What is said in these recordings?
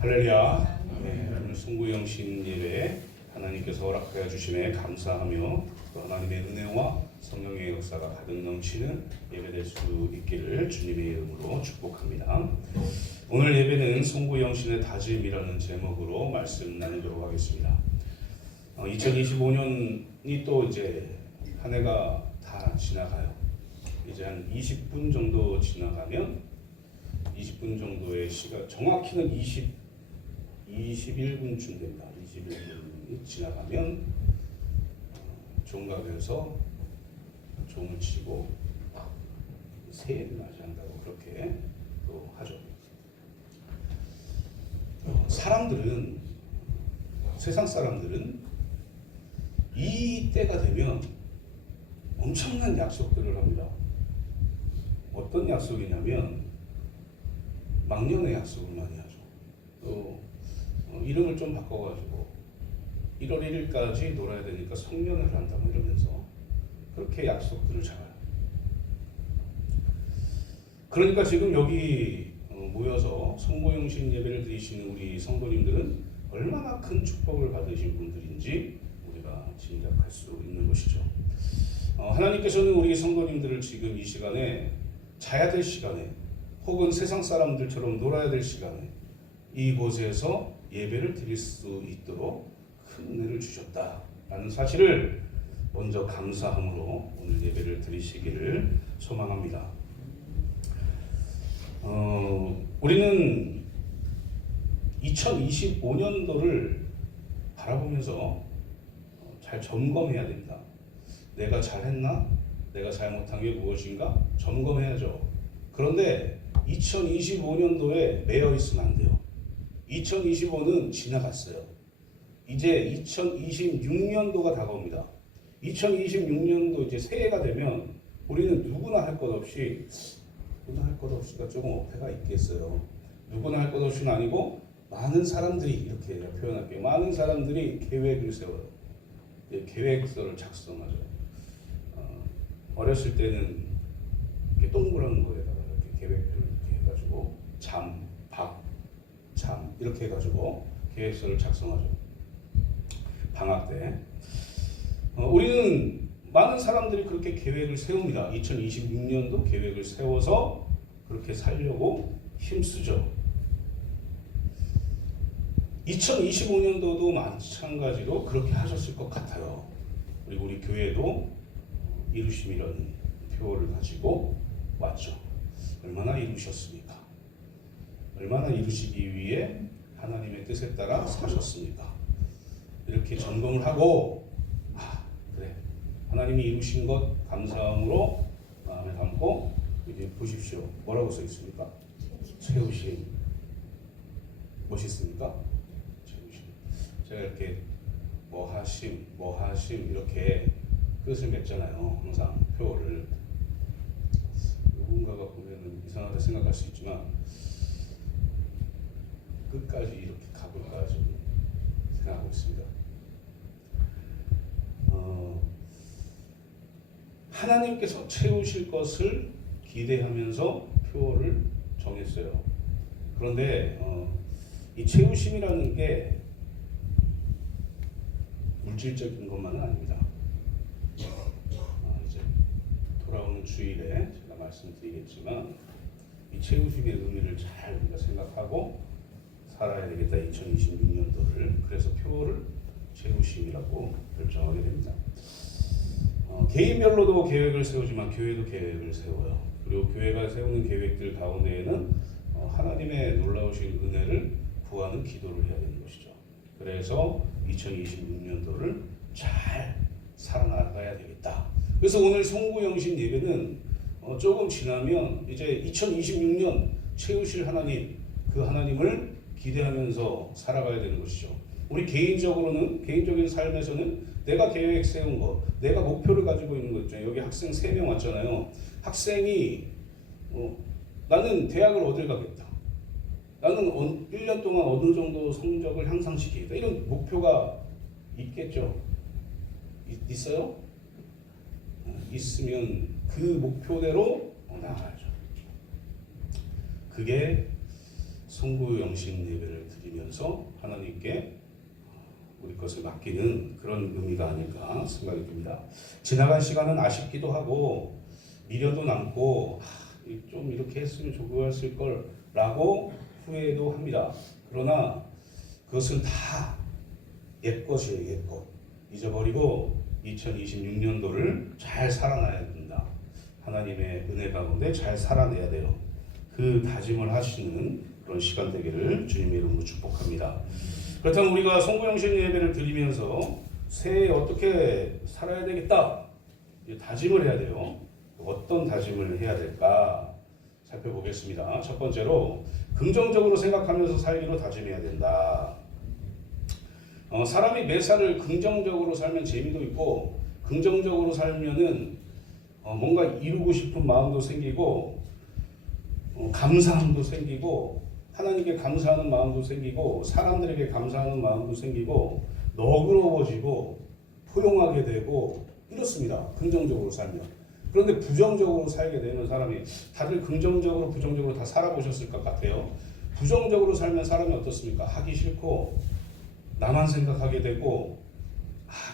할렐루야. 오늘 송구영신 예배 하나님께서 허락하여 주심에 감사하며 또 하나님의 은혜와 성령의 역사가 가득 넘치는 예배될 수 있기를 주님의 이름으로 축복합니다. 오늘 예배는 송구영신의 다짐이라는 제목으로 말씀 나누도록 하겠습니다. 2025년이 또 이제 한 해가 다 지나가요. 이제 한 20분 정도 지나가면 20분 정도의 시간, 정확히는 21분쯤 됩니다. 21분이 지나가면 종각에서 종을 치고 새해를 맞이한다고 그렇게 또 하죠. 사람들은, 세상 사람들은 이 때가 되면 엄청난 약속들을 합니다. 어떤 약속이냐면 망년의 약속을 많이 하죠. 또 이름을 좀 바꿔가지고 1월 1일까지 놀아야 되니까 성년을 한다 뭐 이러면서 그렇게 약속들을 잡아요. 그러니까 지금 여기 모여서 성고영신 예배를 드리시는 우리 성도님들은 얼마나 큰 축복을 받으신 분들인지 우리가 짐작할 수 있는 것이죠. 하나님께서는 우리 성도님들을 지금 이 시간에 자야 될 시간에 혹은 세상 사람들처럼 놀아야 될 시간에 이곳에서 예배를 드릴 수 있도록 큰 은혜를 주셨다라는 사실을 먼저 감사함으로 오늘 예배를 드리시기를 소망합니다. 우리는 2025년도를 바라보면서 잘 점검해야 됩니다. 내가 잘했나? 내가 잘못한 게 무엇인가? 점검해야죠. 그런데 2025년도에 매여 있으면 안 돼요. 2025는 지나갔어요. 이제 2026년도가 다가옵니다. 2026년도 이제 새해가 되면 우리는 누구나 할 것 없이가 조금 어폐가 있겠어요. 누구나 할 것 없이는 아니고 많은 사람들이, 이렇게 표현할게요. 많은 사람들이 계획을 세워요. 계획서를 작성하죠. 어렸을 때는 이렇게 동그란 거에다가 이렇게 계획표를 이렇게 해가지고 잠 이렇게 해가지고 계획서를 작성하죠. 방학 때. 우리는 많은 사람들이 그렇게 계획을 세웁니다. 2026년도 계획을 세워서 그렇게 살려고 힘쓰죠. 2025년도도 마찬가지로 그렇게 하셨을 것 같아요. 그리고 우리 교회도 이루심이라는 표어를 가지고 왔죠. 얼마나 이루셨습니까? 얼마나 이루시기 위해 하나님의 뜻에 따라 사셨습니까? 이렇게 점검을 하고, 그래, 하나님이 이루신 것 감사함으로 마음에 담고 이제 보십시오. 뭐라고 써 있습니까? 채우심. 멋있습니까? 채우심. 제가 이렇게 뭐 하심 이렇게 끝을 맺잖아요. 항상 표어를. 누군가가 보면은 이상하다 생각할 수 있지만 끝까지 이렇게 가볼까 좀 생각하고 있습니다. 하나님께서 채우실 것을 기대하면서 표어를 정했어요. 그런데 이 채우심이라는 게 물질적인 것만은 아닙니다. 이제 돌아오는 주일에 제가 말씀드리겠지만 이 채우심의 의미를 잘 우리가 생각하고 살아야 되겠다. 2026년도를. 그래서 표어를 채우심이라고 결정하게 됩니다. 개인별로도 계획을 세우지만 교회도 계획을 세워요. 그리고 교회가 세우는 계획들 가운데에는 하나님의 놀라우신 은혜를 구하는 기도를 해야 되는 것이죠. 그래서 2026년도를 잘 살아나가야 되겠다. 그래서 오늘 송구영신 예배는 조금 지나면 이제 2026년 채우실 하나님, 그 하나님을 기대하면서 살아가야 되는 것이죠. 우리 개인적인 삶에서는 내가 계획 세운 거, 내가 목표를 가지고 있는 거 있잖아요. 여기 학생 3명 왔잖아요. 학생이 나는 대학을 어딜 가겠다. 나는 1년 동안 어느 정도 성적을 향상시키겠다. 이런 목표가 있겠죠. 있어요? 있으면 그 목표대로 나아가죠. 그게 송구영신 예배를 드리며 살아가면서 하나님께 우리 것을 맡기는 그런 의미가 아닐까 생각이 듭니다. 지나간 시간은 아쉽기도 하고 미련도 남고 좀 이렇게 했으면 좋았을 걸 라고 후회도 합니다. 그러나 그것은 다 옛것이에요. 옛것. 잊어버리고 2026년도를 잘 살아나야 된다. 하나님의 은혜 가운데 잘 살아내야 돼요. 그 다짐을 하시는 그런 시간 되기를 주님의 이름으로 축복합니다. 그렇다면 우리가 성부영신 예배를 드리면서 새해에 어떻게 살아야 되겠다 다짐을 해야 돼요. 어떤 다짐을 해야 될까 살펴보겠습니다. 첫 번째로 긍정적으로 생각하면서 살기로 다짐해야 된다. 사람이 매사를 긍정적으로 살면 재미도 있고 긍정적으로 살면은 뭔가 이루고 싶은 마음도 생기고 감사함도 생기고 하나님께 감사하는 마음도 생기고 사람들에게 감사하는 마음도 생기고 너그러워지고 포용하게 되고 이렇습니다. 긍정적으로 살면. 그런데 부정적으로 살게 되는 사람이 다들 긍정적으로 부정적으로 다 살아보셨을 것 같아요. 부정적으로 살면 사람이 어떻습니까? 하기 싫고 나만 생각하게 되고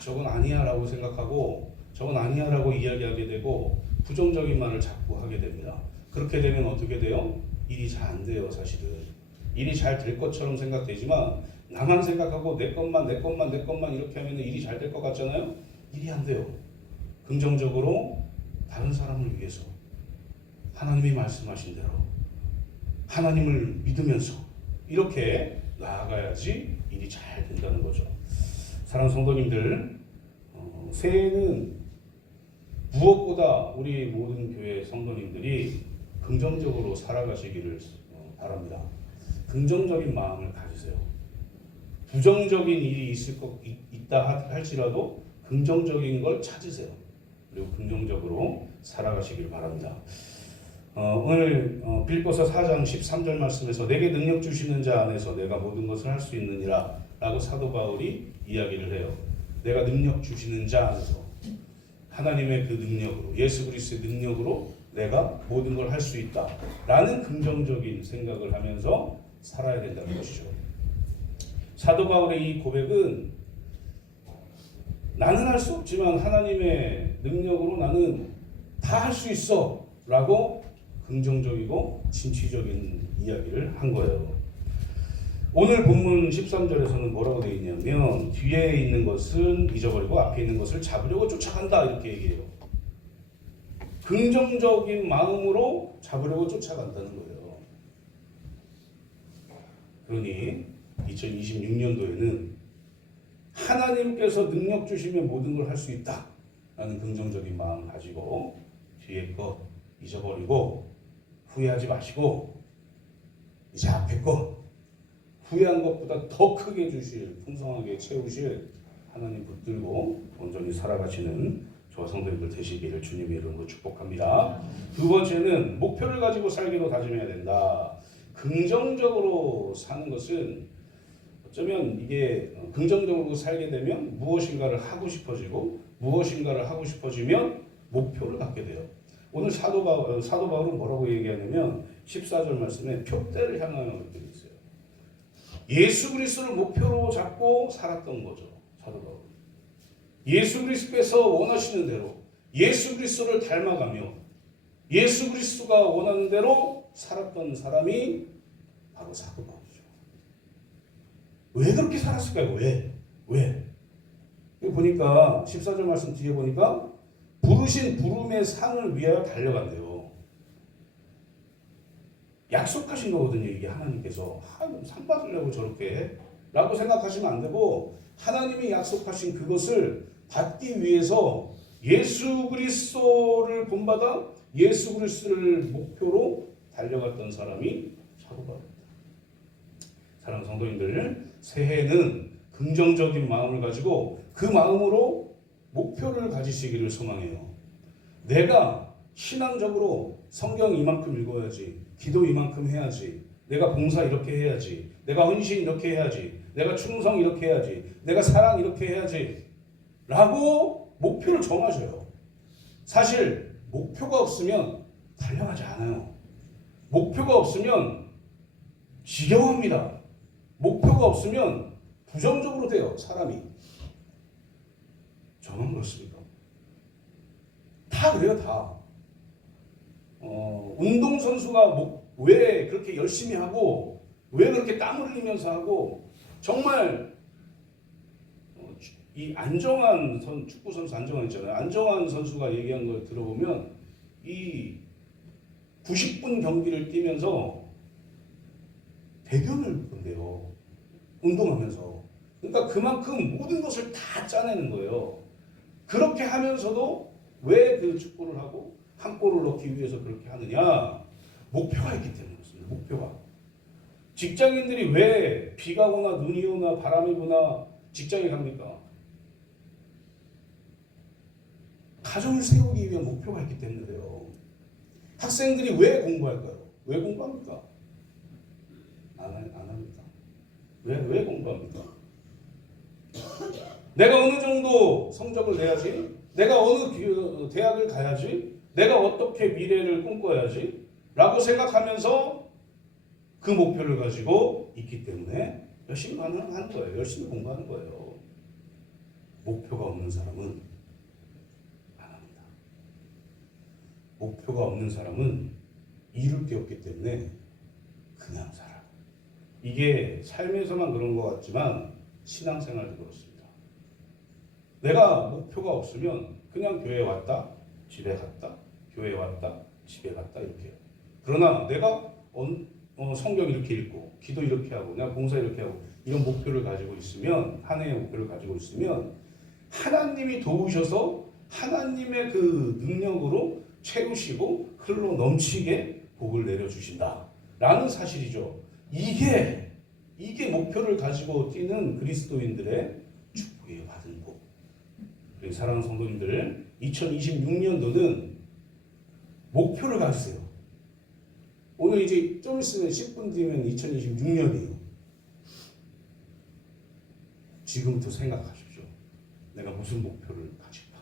저건 아니야 라고 생각하고 저건 아니야 라고 이야기하게 되고 부정적인 말을 자꾸 하게 됩니다. 그렇게 되면 어떻게 돼요? 일이 잘 안 돼요. 사실은 일이 잘 될 것처럼 생각되지만 나만 생각하고 내 것만 이렇게 하면 일이 잘 될 것 같잖아요. 일이 안 돼요. 긍정적으로 다른 사람을 위해서 하나님이 말씀하신 대로 하나님을 믿으면서 이렇게 나아가야지 일이 잘 된다는 거죠. 사랑하는 성도님들, 새해에는 무엇보다 우리 모든 교회 성도님들이 긍정적으로 살아가시기를 바랍니다. 긍정적인 마음을 가지세요. 부정적인 일이 있다 할지라도 긍정적인 걸 찾으세요. 그리고 긍정적으로 살아가시길 바랍니다. 오늘 빌립보서 4장 13절 말씀에서 내게 능력 주시는 자 안에서 내가 모든 것을 할 수 있느니라 라고 사도 바울이 이야기를 해요. 내가 능력 주시는 자 안에서 하나님의 그 능력으로 예수 그리스도의 능력으로 내가 모든 걸 할 수 있다 라는 긍정적인 생각을 하면서 살아야 된다는 것이죠. 사도 바울의 이 고백은 나는 할 수 없지만 하나님의 능력으로 나는 다 할 수 있어 라고 긍정적이고 진취적인 이야기를 한 거예요. 오늘 본문 13절에서는 뭐라고 되어 있냐면 뒤에 있는 것은 잊어버리고 앞에 있는 것을 잡으려고 쫓아간다 이렇게 얘기해요. 긍정적인 마음으로 잡으려고 쫓아간다는 거예요. 그러니 2026년도에는 하나님께서 능력 주시면 모든 걸 할 수 있다 라는 긍정적인 마음을 가지고 뒤에 것 잊어버리고 후회하지 마시고 이제 앞에 것 후회한 것보다 더 크게 주실 풍성하게 채우실 하나님 붙들고 온전히 살아가시는 저와 성도님들 되시기를 주님의 이름으로 축복합니다. 두 번째는 목표를 가지고 살기로 다짐해야 된다. 긍정적으로 사는 것은 어쩌면 이게 긍정적으로 살게 되면 무엇인가를 하고 싶어지고 무엇인가를 하고 싶어지면 목표를 갖게 돼요. 오늘 사도 바울은 뭐라고 얘기하냐면 14절 말씀에 표대를 향하여 이렇게 있어요. 예수 그리스도를 목표로 잡고 살았던 거죠. 사도 바울. 예수 그리스도께서 원하시는 대로 예수 그리스도를 닮아가며 예수 그리스도가 원하는 대로 살았던 사람이 바로 사도 바울이죠. 왜 그렇게 살았을까요? 왜? 보니까 14절 말씀 뒤에 보니까 부르신 부름의 상을 위하여 달려간대요. 약속하신 거거든요. 이게 하나님께서 상 받으려고 저렇게 라고 생각하시면 안 되고 하나님이 약속하신 그것을 받기 위해서 예수 그리스도를 본받아 예수 그리스도를 목표로 달려갔던 사람이 사도 바울입니다. 사랑하는 성도님들, 새해에는 긍정적인 마음을 가지고 그 마음으로 목표를 가지시기를 소망해요. 내가 신앙적으로 성경 이만큼 읽어야지, 기도 이만큼 해야지, 내가 봉사 이렇게 해야지, 내가 헌신 이렇게 해야지, 내가 충성 이렇게 해야지, 내가 사랑 이렇게 해야지 라고 목표를 정하셔요. 사실 목표가 없으면 달려가지 않아요. 목표가 없으면 지겨워합니다. 목표가 목표가 없으면 부정적으로 돼요, 사람이. 저만 그렇습니까? 다 그래요, 다. 운동선수가 왜 그렇게 열심히 하고, 왜 그렇게 땀을 흘리면서 하고, 정말 이 안정환 축구 선수 안정환 있잖아요. 안정환 선수가 얘기한 걸 들어보면 이 90분 경기를 뛰면서 대변을 본대요. 운동하면서. 그러니까 그만큼 모든 것을 다 짜내는 거예요. 그렇게 하면서도 왜 그 축구를 하고 한 골을 넣기 위해서 그렇게 하느냐? 목표가 있기 때문에 그렇습니다. 목표가. 직장인들이 왜 비가 오나 눈이 오나 바람이 부나 직장에 갑니까? 가정을 세우기 위한 목표가 있기 때문에 그래요. 학생들이 왜 공부할까요? 왜 공부합니까? 안 합니다. 왜 공부합니까? 내가 어느 정도 성적을 내야지, 내가 어느 대학을 가야지, 내가 어떻게 미래를 꿈꿔야지 라고 생각하면서 그 목표를 가지고 있기 때문에 열심히 하는 거예요. 열심히 공부하는 거예요. 목표가 없는 사람은 안 합니다. 목표가 없는 사람은 이룰 게 없기 때문에 그냥 살아. 이게 삶에서만 그런 것 같지만 신앙생활도 그렇습니다. 내가 목표가 없으면 그냥 교회 왔다, 집에 갔다, 교회 왔다, 집에 갔다 이렇게 해요. 그러나 내가 성경 이렇게 읽고 기도 이렇게 하고 내가 봉사 이렇게 하고 이런 목표를 가지고 있으면, 한 해의 목표를 가지고 있으면 하나님이 도우셔서 하나님의 그 능력으로 채우시고 흘러 넘치게 복을 내려주신다 라는 사실이죠. 이게 목표를 가지고 뛰는 그리스도인들의 축복이에요. 받은 복. 사랑하는 성도님들, 2026년도는 목표를 가지세요. 오늘 이제 좀 있으면 10분 뒤면 2026년이에요. 지금부터 생각하십시오. 내가 무슨 목표를 가질까?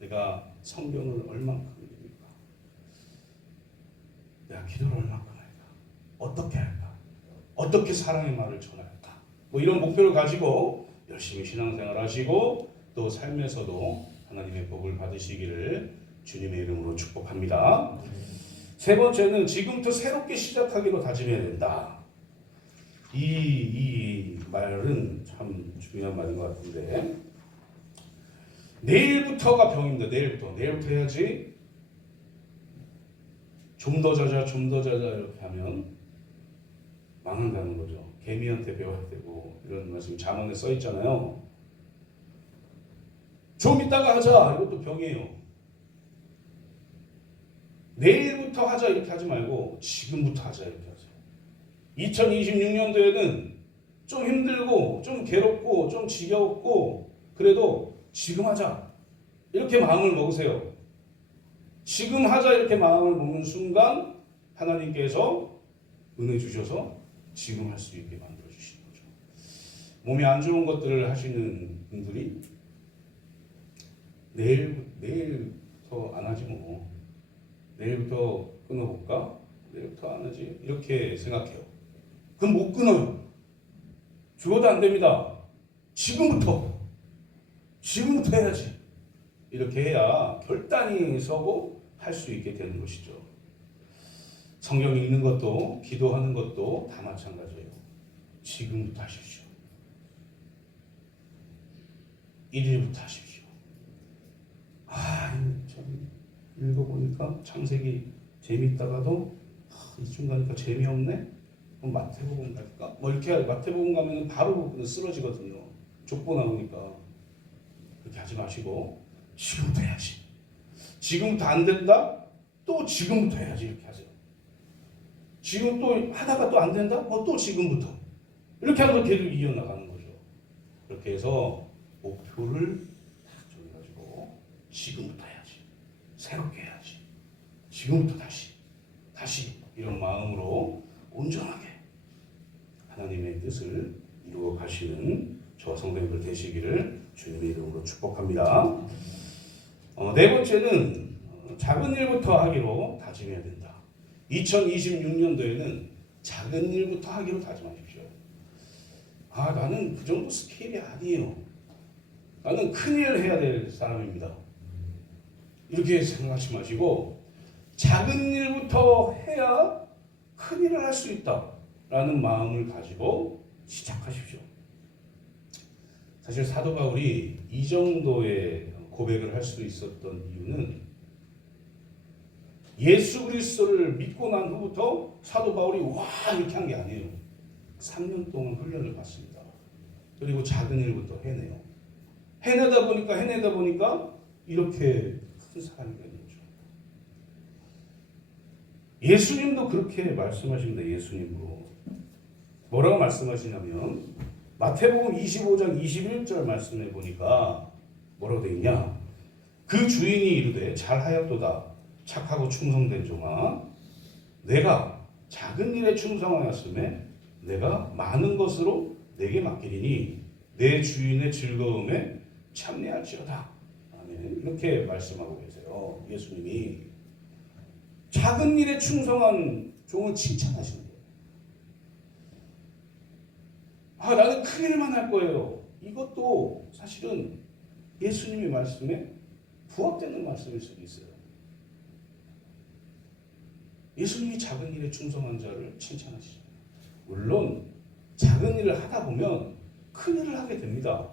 내가 성경을 얼만큼 읽을까? 내가 기도를 얼만큼 할까? 어떻게 할까? 어떻게 사랑의 말을 전할까? 뭐 이런 목표를 가지고 열심히 신앙생활 하시고 또 삶에서도 하나님의 복을 받으시기를 주님의 이름으로 축복합니다. 세 번째는 지금부터 새롭게 시작하기로 다짐해야 된다. 이 말은 참 중요한 말인 것 같은데, 내일부터가 병입니다. 내일부터 해야지. 좀 더 자자 이렇게 하면 망한다는 거죠. 개미한테 배워야 되고 이런 말씀 잠언에 써 있잖아요. 좀 이따가 하자, 이것도 병이에요. 내일부터 하자 이렇게 하지 말고 지금부터 하자 이렇게 하세요. 2026년도에는 좀 힘들고 좀 괴롭고 좀 지겹고 그래도 지금 하자 이렇게 마음을 먹으세요. 지금 하자 이렇게 마음을 먹는 순간 하나님께서 은혜 주셔서 지금 할 수 있게 만들어 주시는 거죠. 몸이 안 좋은 것들을 하시는 분들이 내일부터 안 하지 뭐. 내일부터 끊어볼까? 내일부터 안 하지? 이렇게 생각해요. 그럼 못 끊어요. 죽어도 안 됩니다. 지금부터 해야지. 이렇게 해야 결단이 서고 할 수 있게 되는 것이죠. 성경 읽는 것도 기도하는 것도 다 마찬가지예요. 지금부터 하십시오. 1일부터 하십시오. 참 읽어보니까 창세기 재미있다가도 이쯤 가니까 재미없네? 그럼 마태복음 갈까? 뭐 이렇게 마태복음 가면 바로 쓰러지거든요. 족보 나오니까. 그렇게 하지 마시고 지금부터 해야지. 지금부터 안 된다? 또 지금부터 해야지. 이렇게 하세요. 지금 또 하다가 또 안 된다? 또 지금부터. 이렇게 하면서 계속 이어나가는 거죠. 그렇게 해서 목표를 딱 정해가지고 지금부터 해야지. 새롭게 해야지. 지금부터 다시 이런 마음으로 온전하게 하나님의 뜻을 이루어 가시는 저와 성도님들 되시기를 주님의 이름으로 축복합니다. 네 번째는 작은 일부터 하기로 다짐해야 된다. 2026년도에는 작은 일부터 하기로 다짐하십시오. 아, 나는 그 정도 스케일이 아니에요. 나는 큰일을 해야 될 사람입니다. 이렇게 생각하지 마시고 작은 일부터 해야 큰일을 할 수 있다라는 마음을 가지고 시작하십시오. 사실 사도 바울이 이 정도의 고백을 할 수 있었던 이유는 예수 그리스도를 믿고 난 후부터 사도 바울이 와 이렇게 한 게 아니에요. 3년 동안 훈련을 받습니다. 그리고 작은 일부터 해내요. 해내다 보니까 이렇게 큰 사람이 되는 거죠. 예수님도 그렇게 말씀하십니다. 예수님도 뭐라고 말씀하시냐면 마태복음 25장 21절 말씀해 보니까 뭐라고 되어 있냐? 그 주인이 이르되 잘하였도다 착하고 충성된 종아 내가 작은 일에 충성하였음에 내가 많은 것으로 내게 맡기리니 내 주인의 즐거움에 참여할지어다. 아멘. 이렇게 말씀하고 계세요. 예수님이 작은 일에 충성한 종을 칭찬하시는 거예요. 아, 나는 큰 일만 할 거예요. 이것도 사실은 예수님의 말씀에 부합되는 말씀일 수도 있어요. 예수님이 작은 일에 충성한 자를 칭찬하시죠. 물론 작은 일을 하다 보면 큰 일을 하게 됩니다.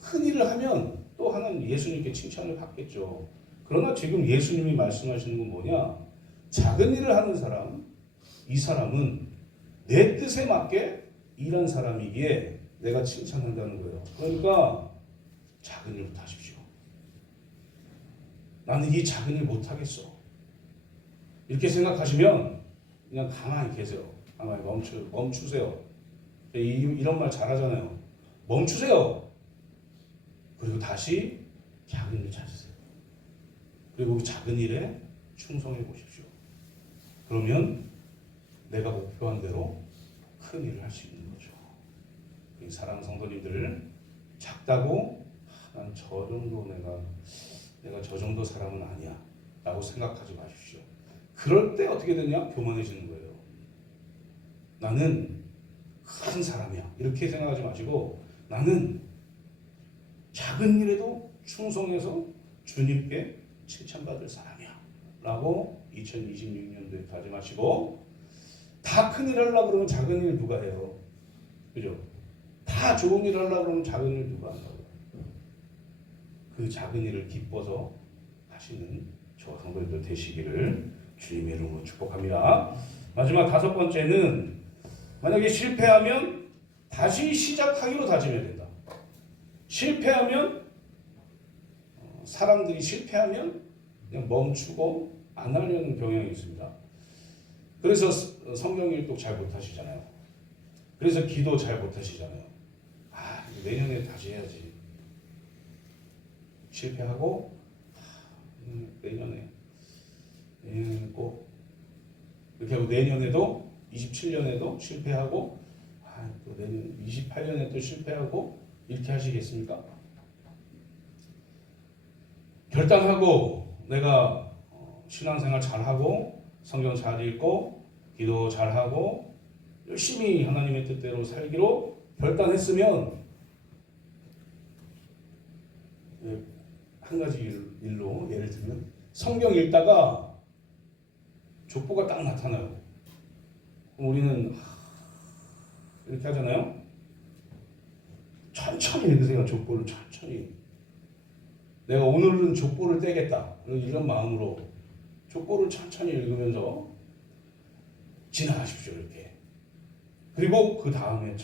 큰 일을 하면 또 하나는 예수님께 칭찬을 받겠죠. 그러나 지금 예수님이 말씀하시는 건 뭐냐? 작은 일을 하는 사람, 이 사람은 내 뜻에 맞게 일한 사람이기에 내가 칭찬한다는 거예요. 그러니까 작은 일부터 하십시오. 나는 이 작은 일 못하겠어. 이렇게 생각하시면 그냥 가만히 계세요. 가만히 멈추세요. 이런 말 잘하잖아요. 멈추세요. 그리고 다시 작은 일 찾으세요. 그리고 그 작은 일에 충성해 보십시오. 그러면 내가 목표한 대로 큰 일을 할 수 있는 거죠. 사랑하는 성도님들, 작다고 난 저 정도 내가 저 정도 사람은 아니야 라고 생각하지 마십시오. 그럴 때 어떻게 되냐? 교만해지는 거예요. 나는 큰 사람이야 이렇게 생각하지 마시고 나는 작은 일에도 충성해서 주님께 칭찬받을 사람이야 라고 2026년도에 다짐하시고 다 큰일 하려고 그러면 작은 일 누가 해요? 그죠? 다 좋은 일 하려고 그러면 작은 일 누가 한다고요? 그 작은 일을 기뻐서 하시는 저 성도님들 되시기를 주님의 이름으로 축복합니다. 마지막 5번째는 만약에 실패하면 다시 시작하기로 다짐해야 된다. 사람들이 실패하면 그냥 멈추고 안 하려는 경향이 있습니다. 그래서 성경 일독 잘 못하시잖아요. 그래서 기도 잘 못하시잖아요. 아, 내년에 다시 해야지. 실패하고 내년에 꼭 이렇게 하고 내년에도 27년에도 실패하고 또 내년 28년에 또 실패하고 이렇게 하시겠습니까? 결단하고 내가 신앙생활 잘하고 성경 잘 읽고 기도 잘하고 열심히 하나님의 뜻대로 살기로 결단했으면 한 가지 일로 예를 들면 성경 읽다가 족보가 딱 나타나요. 그럼 우리는 이렇게 하잖아요. 천천히 읽으세요. 족보를 천천히. 내가 오늘은 족보를 떼겠다. 이런 마음으로 족보를 천천히 읽으면서 지나가십시오. 이렇게. 그리고 그 다음에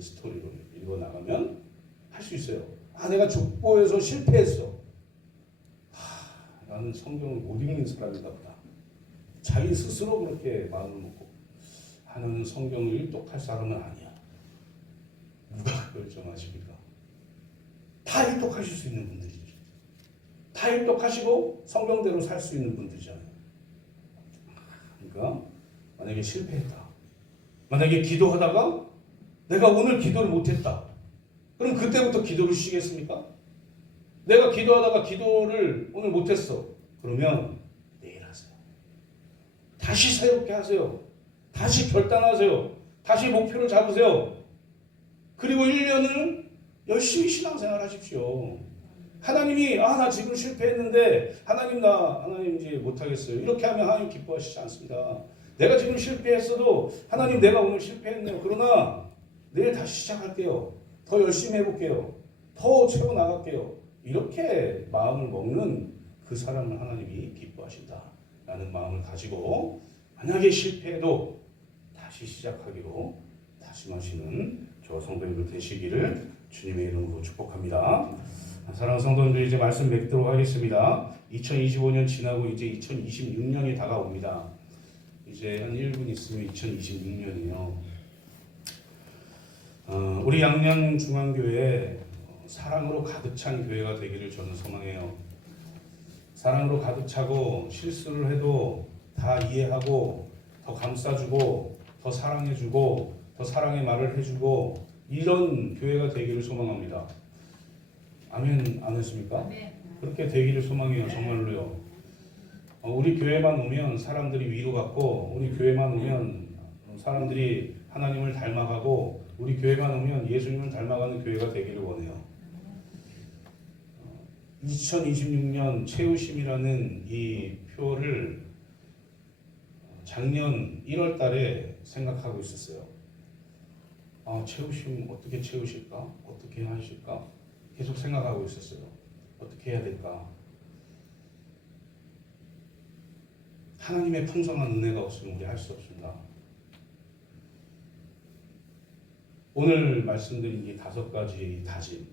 스토리로 읽어 나가면 할 수 있어요. 아, 내가 족보에서 실패했어. 나는 성경을 못 읽는 사람인가 보다. 자기 스스로 그렇게 마음을 먹고 나는 성경을 일독할 사람은 아니야. 누가 그걸 정하십니까? 다 일독하실 수 있는 분들이죠. 다 일독하시고 성경대로 살 수 있는 분들이잖아요. 그러니까 만약에 실패했다. 만약에 기도하다가 내가 오늘 기도를 못했다. 그럼 그때부터 기도를 쉬겠습니까? 내가 기도하다가 기도를 오늘 못했어. 그러면 내일 하세요. 다시 새롭게 하세요. 다시 결단하세요. 다시 목표를 잡으세요. 그리고 1년을 열심히 신앙생활 하십시오. 하나님이 나 지금 실패했는데 하나님 이제 못하겠어요. 이렇게 하면 하나님 기뻐하시지 않습니다. 내가 지금 실패했어도 하나님 내가 오늘 실패했네요. 그러나 내일 다시 시작할게요. 더 열심히 해볼게요. 더 채워나갈게요. 이렇게 마음을 먹는 그 사람을 하나님이 기뻐하신다 라는 마음을 가지고 만약에 실패해도 다시 시작하기로 다짐하시는 저 성도님들 되시기를 주님의 이름으로 축복합니다. 사랑하는 성도님들, 이제 말씀 맺도록 하겠습니다. 2025년 지나고 이제 2026년이 다가옵니다. 이제 한 1분 있으면 2026년이요. 우리 양양중앙교회 사랑으로 가득 찬 교회가 되기를 저는 소망해요. 사랑으로 가득 차고 실수를 해도 다 이해하고 더 감싸주고 더 사랑해주고 더 사랑의 말을 해주고 이런 교회가 되기를 소망합니다. 아멘 안 했습니까? 네. 그렇게 되기를 소망해요. 정말로요. 우리 교회만 오면 사람들이 위로받고 우리 교회만 오면 사람들이 하나님을 닮아가고 우리 교회만 오면 예수님을 닮아가는 교회가 되기를 원해요. 2026년 채우심이라는 이 표를 작년 1월 달에 생각하고 있었어요. 채우심 어떻게 채우실까? 어떻게 하실까? 계속 생각하고 있었어요. 어떻게 해야 될까? 하나님의 풍성한 은혜가 없으면 우리 할 수 없습니다. 오늘 말씀드린 이 5가지의 다짐,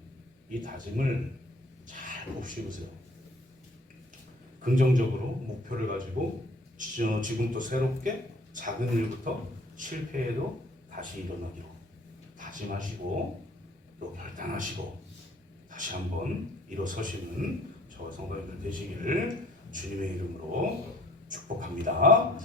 이 다짐을 잘 곱씹으세요. 긍정적으로 목표를 가지고 지금부터 새롭게 작은 일부터 실패해도 다시 일어나기로 다짐하시고 또 결단하시고 다시 한번 일어서시는 저와 성도님들 되시기를 주님의 이름으로 축복합니다.